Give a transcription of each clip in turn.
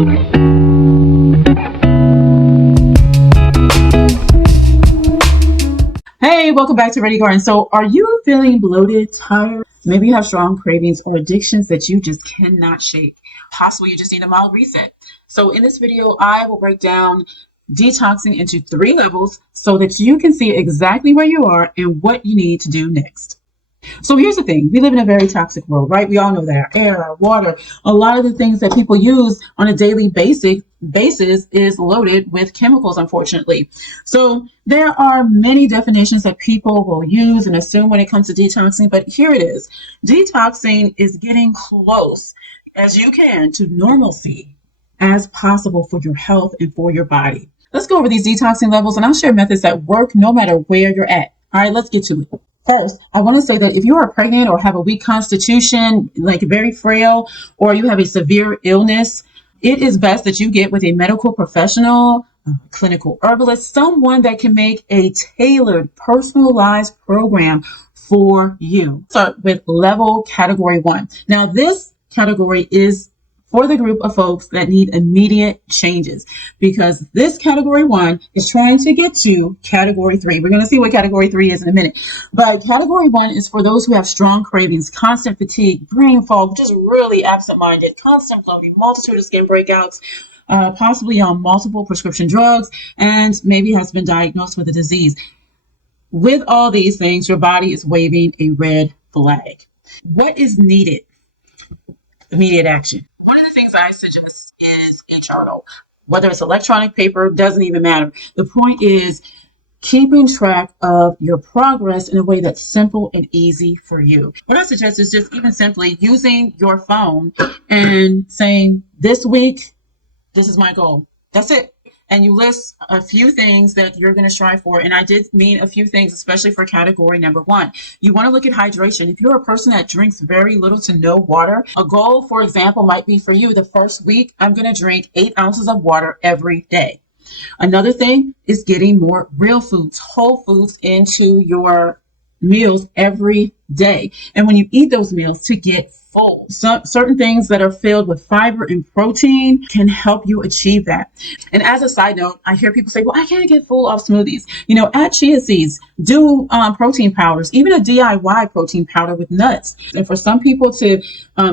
Hey, welcome back to Ready Garden. So are you feeling bloated, tired? Maybe you have strong cravings or addictions that you just cannot shake. Possibly you just need a mild reset. So in this video, I will break down detoxing into 3 levels so that you can see exactly where you are and what you need to do next. So here's the thing. We live in a very toxic world, right? We all know that our air, our water, a lot of the things that people use on a daily basis is loaded with chemicals, unfortunately. So there are many definitions that people will use and assume when it comes to detoxing, but here it is. Detoxing is getting close as you can to normalcy as possible for your health and for your body. Let's go over these detoxing levels and I'll share methods that work no matter where you're at. All right, let's get to it. First, I want to say that if you are pregnant or have a weak constitution, like very frail, or you have a severe illness, it is best that you get with a medical professional, a clinical herbalist, someone that can make a tailored, personalized program for you. Start with level category 1. Now, this category is for the group of folks that need immediate changes, because this category 1 is trying to get to category 3. We're going to see what category 3 is in a minute. But category 1 is for those who have strong cravings, constant fatigue, brain fog, just really absent-minded, constant bloating, multitude of skin breakouts, possibly on multiple prescription drugs, and maybe has been diagnosed with a disease. With all these things, your body is waving a red flag. What is needed? Immediate action. One of the things I suggest is a journal. Whether it's electronic, paper, doesn't even matter. The point is keeping track of your progress in a way that's simple and easy for you. What I suggest is just even simply using your phone and saying, this week, this is my goal. That's it. And you list a few things that you're going to strive for. And I did mean a few things, especially for category number 1. You want to look at hydration. If you're a person that drinks very little to no water, a goal, for example, might be for you the first week, I'm going to drink 8 ounces of water every day. Another thing is getting more real foods, whole foods into your meals every day. And when you eat those meals, to get full. Certain things that are filled with fiber and protein can help you achieve that. And as a side note, I hear people say, well, I can't get full off smoothies. Add chia seeds, do protein powders, even a DIY protein powder with nuts. And for some people to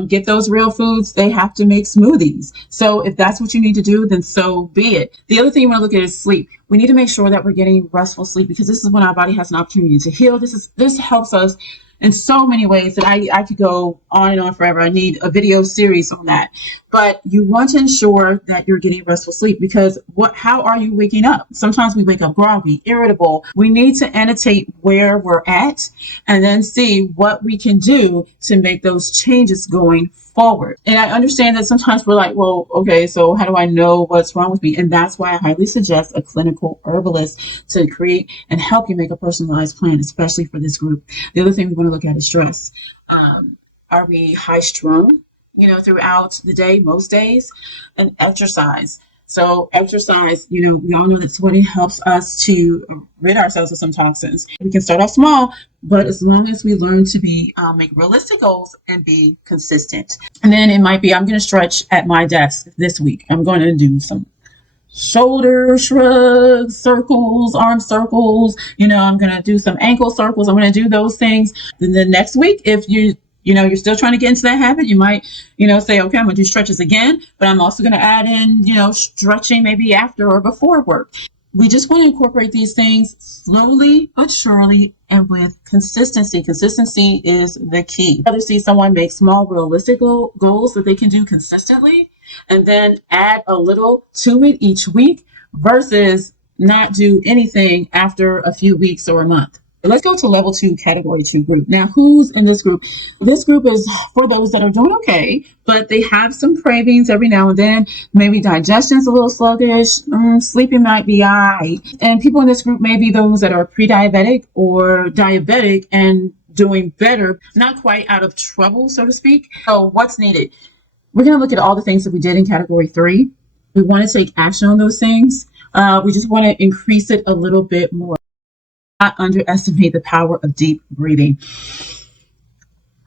get those real foods, they have to make smoothies. So if that's what you need to do, then so be it. The other thing you want to look at is sleep. We need to make sure that we're getting restful sleep, because this is when our body has an opportunity to heal. This helps us in so many ways that I could go on and on forever. I need a video series on that. But you want to ensure that you're getting restful sleep, because how are you waking up? Sometimes we wake up groggy, irritable. We need to annotate where we're at and then see what we can do to make those changes going forward. And I understand that sometimes we're like, well, okay, so how do I know what's wrong with me? And that's why I highly suggest a clinical herbalist to create and help you make a personalized plan, especially for this group. The other thing we want to look at is stress. Are we high strung, throughout the day, most days? And exercise. So exercise, we all know that sweating helps us to rid ourselves of some toxins. We can start off small, but as long as we learn to make realistic goals and be consistent. And then it might be, I'm going to stretch at my desk this week. I'm going to do some shoulder shrugs, circles, arm circles. I'm going to do some ankle circles. I'm going to do those things. Then the next week, if you're still trying to get into that habit, you might, say, okay, I'm going to do stretches again, but I'm also going to add in, stretching maybe after or before work. We just want to incorporate these things slowly but surely and with consistency. Consistency is the key. I'd rather see someone make small, realistic goals that they can do consistently and then add a little to it each week versus not do anything after a few weeks or a month. Let's go to level 2, category 2 group. Now, who's in this group? This group is for those that are doing okay, but they have some cravings every now and then. Maybe digestion's a little sluggish. Sleeping might be all right. And people in this group may be those that are pre-diabetic or diabetic and doing better, not quite out of trouble, so to speak. So what's needed? We're going to look at all the things that we did in category 3. We want to take action on those things. We just want to increase it a little bit more. Not underestimate the power of deep breathing.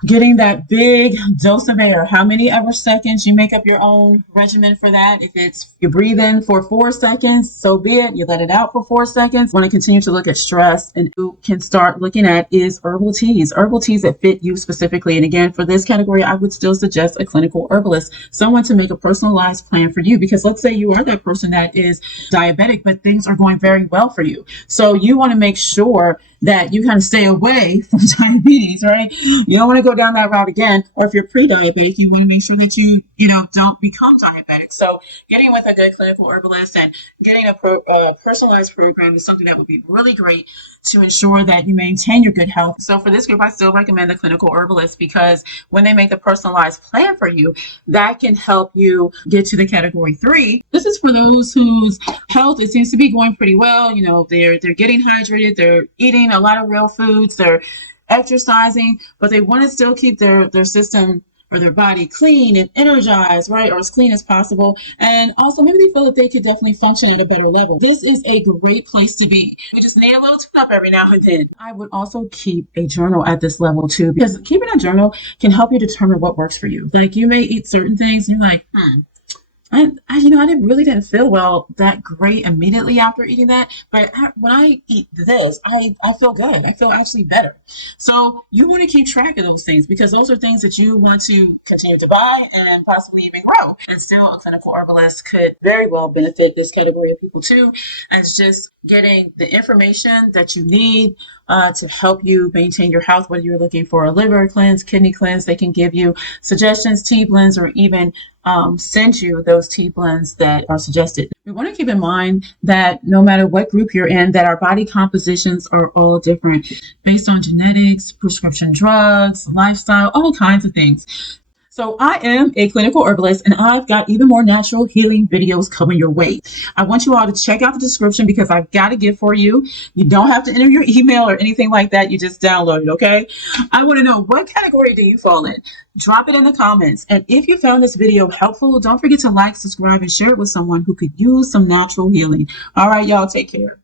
getting that big dose of air. How many ever seconds you make up your own regimen for that. If it's you breathe in for 4 seconds, so be it. You let it out for 4 seconds. Want to continue to look at stress, and you can start looking at is herbal teas that fit you specifically. And again, for this category, I would still suggest a clinical herbalist, someone to make a personalized plan for you. Because let's say you are that person that is diabetic, but things are going very well for you. So you want to make sure that you kind of stay away from diabetes, right? You don't want to go down that route again. Or if you're pre-diabetic, you want to make sure that you don't become diabetic. So getting with a good clinical herbalist and getting a personalized program is something that would be really great to ensure that you maintain your good health. So for this group, I still recommend the clinical herbalist because when they make the personalized plan for you, that can help you get to the category 3. This is for those whose health, it seems to be going pretty well. They're getting hydrated, they're eating a lot of real foods, they're exercising, but they want to still keep their system or their body clean and energized, right? Or as clean as possible. And also maybe they feel that they could definitely function at a better level. This is a great place to be. We just need a little tune up every now and then. I would also keep a journal at this level too, because keeping a journal can help you determine what works for you. Like you may eat certain things and you're like, I didn't feel well that great immediately after eating that. But when I eat this, I feel good. I feel actually better. So you want to keep track of those things because those are things that you want to continue to buy and possibly even grow. And still, a clinical herbalist could very well benefit this category of people too, as just getting the information that you need to help you maintain your health, whether you're looking for a liver cleanse, kidney cleanse. They can give you suggestions, tea blends, or even send you those tea blends that are suggested. We want to keep in mind that no matter what group you're in, that our body compositions are all different based on genetics, prescription drugs, lifestyle, all kinds of things. So I am a clinical herbalist and I've got even more natural healing videos coming your way. I want you all to check out the description because I've got a gift for you. You don't have to enter your email or anything like that. You just download it, okay? I want to know, what category do you fall in? Drop it in the comments. And if you found this video helpful, don't forget to like, subscribe, and share it with someone who could use some natural healing. All right, y'all, take care.